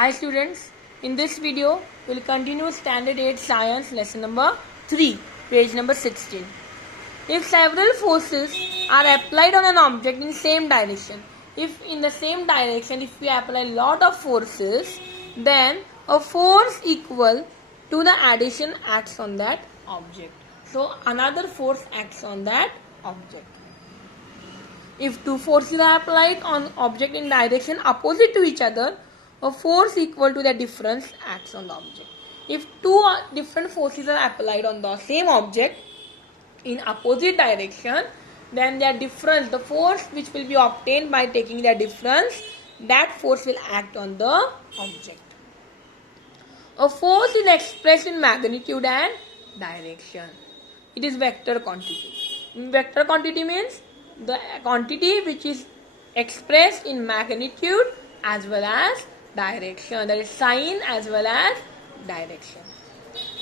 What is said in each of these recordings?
Hi students, in this video we will continue Standard 8 Science lesson number 3, page number 16. If several forces are applied on an object in same direction, if in the same direction if we apply lot of forces, then a force equal to the addition acts on that object. So another force acts on that object. If two forces are applied on object in direction opposite to each other, a force equal to the difference acts on the object. If two different forces are applied on the same object in opposite direction, then their difference, the force which will be obtained by taking their difference, that force will act on the object. A force is expressed in magnitude and direction. It is vector quantity. Vector quantity means the quantity which is expressed in magnitude as well as direction, that is sign as well as direction.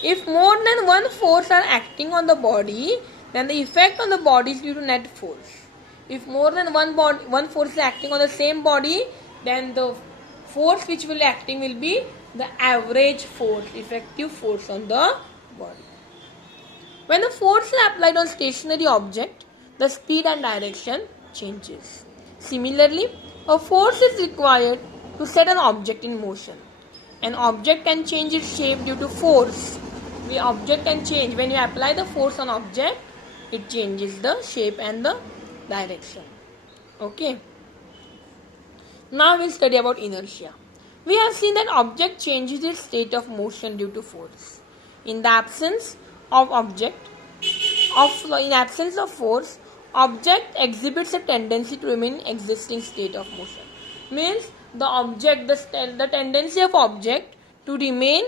If more than one force are acting on the body, then the effect on the body is due to net force. If more than one force is acting on the same body, then the force which will acting will be the average force, effective force on the body. When the force is applied on stationary object, the speed and direction changes. Similarly, a force is required to set an object in motion. An object can change its shape due to force. The object can change. When you apply the force on object, it changes the shape and the direction. Okay. Now we'll study about inertia. We have seen that object changes its state of motion due to force. In the absence of force, object exhibits a tendency to remain in existing state of motion. Means the tendency of object to remain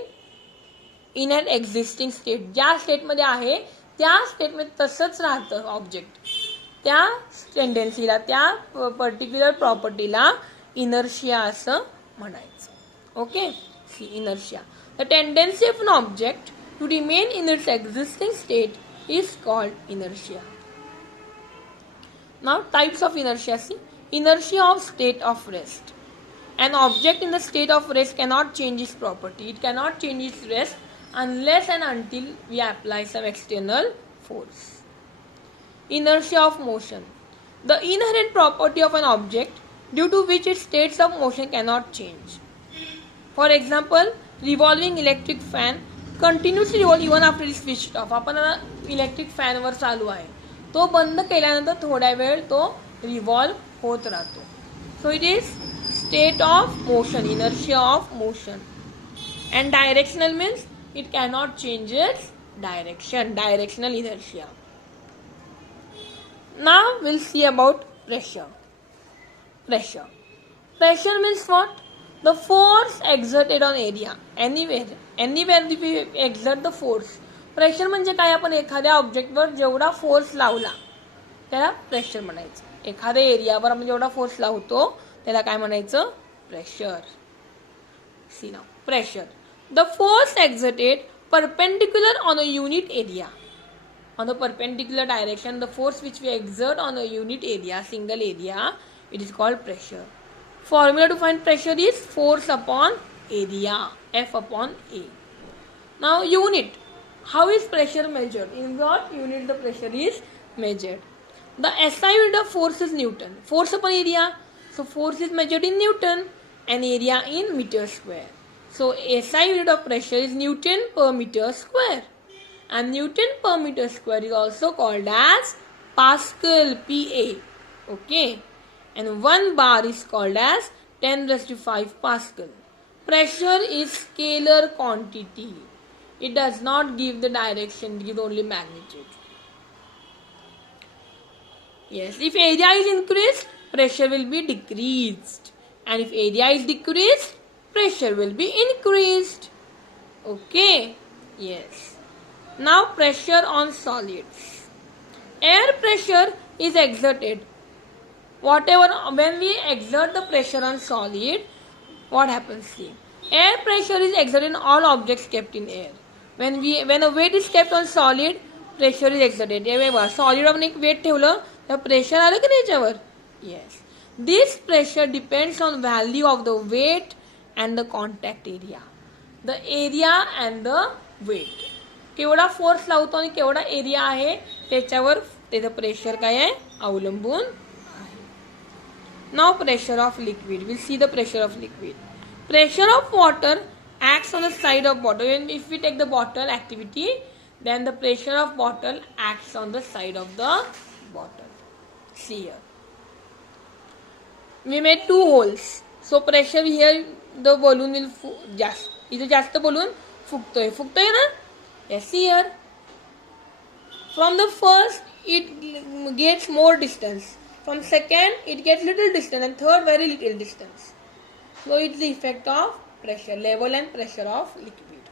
in an existing state. ज्या state मध्ये आहे त्या state मध्ये तसंच राहतं object. त्या टेंडन्सीला, त्या particular प्रॉपर्टीला inertia असं म्हणायचं. Okay, see inertia. The tendency of an object to remain in its existing state is called inertia. Now types of inertia. See, inertia of state of rest. An object in the state of rest cannot change its property. It cannot change its rest unless and until we apply some external force. Inertia of motion. The inherent property of an object due to which its states of motion cannot change. For example, revolving electric fan continuously revolve even after it switch off. आपण electric फॅनवर चालू आहे, तो बंद केल्यानंतर थोड्या वेळ तो revolve होत राहतो. So it is state of motion, inertia of motion. And directional means it cannot change its direction, directional inertia. Now will see about pressure. Pressure means what? The force exerted on area, anywhere we exert the force. Pressure म्हणजे काय? आपण एखाद्या ऑब्जेक्टवर जेवढा force लावला त्याला pressure म्हणायचं. एखाद्या एरियावर आपण जेवढा फोर्स लावतो त्याला काय म्हणायचं? Pressure. See now, pressure. The force exerted perpendicular on a unit area. On the perpendicular direction, the force which we exert on a unit area, single area, it is called pressure. Formula to find pressure is force upon area, F upon A. Now unit. How is pressure measured? In what unit the pressure is measured? The SI unit of force is Newton. Force upon area. So force is measured in Newton and area in meter square. So SI unit of pressure is Newton per meter square. And Newton per meter square is also called as Pascal, PA. Okay. And 1 bar is called as 10 raised to 5 Pascal. Pressure is scalar quantity. It does not give the direction, it gives only magnitude. Yes, if area is increased, pressure will be decreased. And if area is decreased, pressure will be increased. Okay, yes. Now pressure on solids. Air pressure is exerted. When we exert the pressure on solid, what happens? See, air pressure is exerted in all objects kept in air. When a weight is kept on solid, pressure is exerted. Solid आपण एक weight ठेवलं तर pressure आलं की नाही याच्यावर? Yes. This pressure depends on value of the weight and the contact area. The area and the weight. केवढा force लावतो आणि केवढा एरिया आहे त्याच्यावर त्याचं प्रेशर काय आहे अवलंबून आहे. Now pressure of liquid. Will see the pressure of liquid. Pressure of water acts on the side of bottle. And if we take the bottle activity, then the pressure of bottle acts on the side of the bottle. See here. We made two holes. So pressure here, the balloon will just. इथे जास्त balloon फुगतोय ना? Yes, see here. From the first, it gets more distance. From second, it gets little distance, and third, very little distance. So it's the effect of pressure, level and pressure of liquid.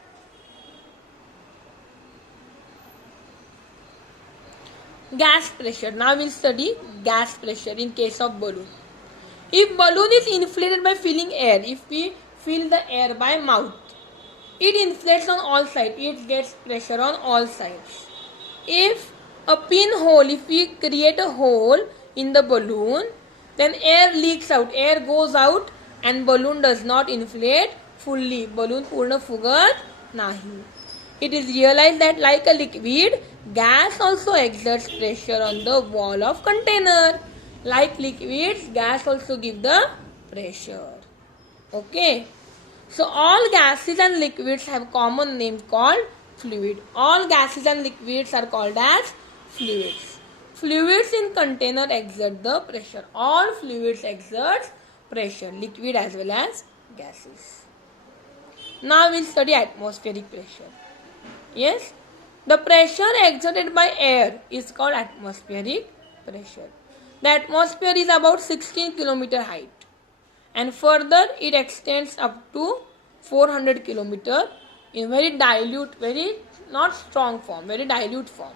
Gas pressure. Now we'll study gas pressure in case of balloon. If balloon is inflated by filling air, if we fill the air by mouth, it inflates on all sides. It gets pressure on all sides. If a pinhole, if we create a hole in the balloon, then air leaks out. Air goes out and balloon does not inflate fully. Balloon पूर्ण फुगत नाही. It is realized that like a liquid, gas also exerts pressure on the wall of container. Like liquids, gas also give the pressure. Okay. So all gases and liquids have common name called fluid. All gases and liquids are called as fluids. Fluids in container exert the pressure. All fluids exert pressure, liquid as well as gases. Now we'll study atmospheric pressure. Yes, the pressure exerted by air is called atmospheric pressure. The atmosphere is about 16 km height, and further it extends up to 400 km in very dilute, very not strong form, very dilute form.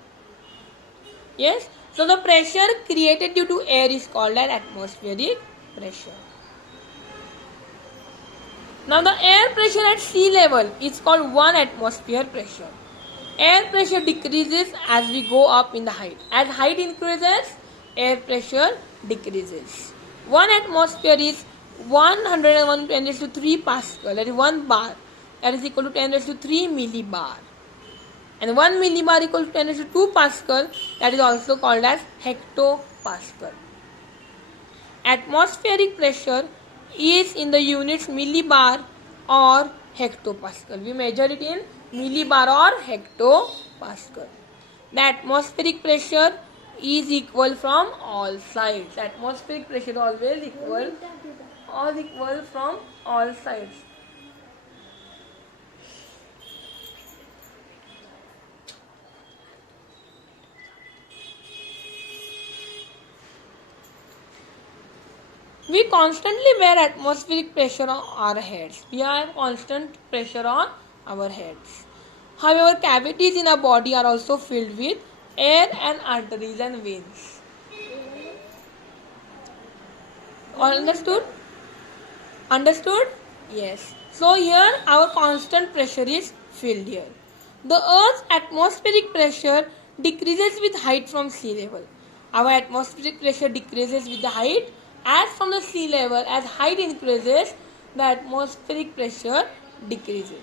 Yes, so the pressure created due to air is called as atmospheric pressure. Now the air pressure at sea level is called 1 atmosphere pressure. Air pressure decreases as we go up in the height. As height increases, air pressure decreases. 1 atmosphere is 101 10 raised to 3 Pascal. That is 1 bar. That is equal to 10 raised to 3 millibar. And 1 millibar equal to 10 raised to 2 Pascal. That is also called as hectopascal. Atmospheric pressure is in the units millibar or hectopascal. We measure it in millibar or hectopascal. The atmospheric pressure is equal from all sides. Atmospheric pressure always equal from all sides. We constantly bear atmospheric pressure on our heads. We have constant pressure on our heads. However, cavities in our body are also filled with air and arteries and veins. Understood? Understood? Yes. So here our constant pressure is filled here. The Earth's atmospheric pressure decreases with height from sea level. Our atmospheric pressure decreases with the height. As from the sea level, as height increases, the atmospheric pressure decreases.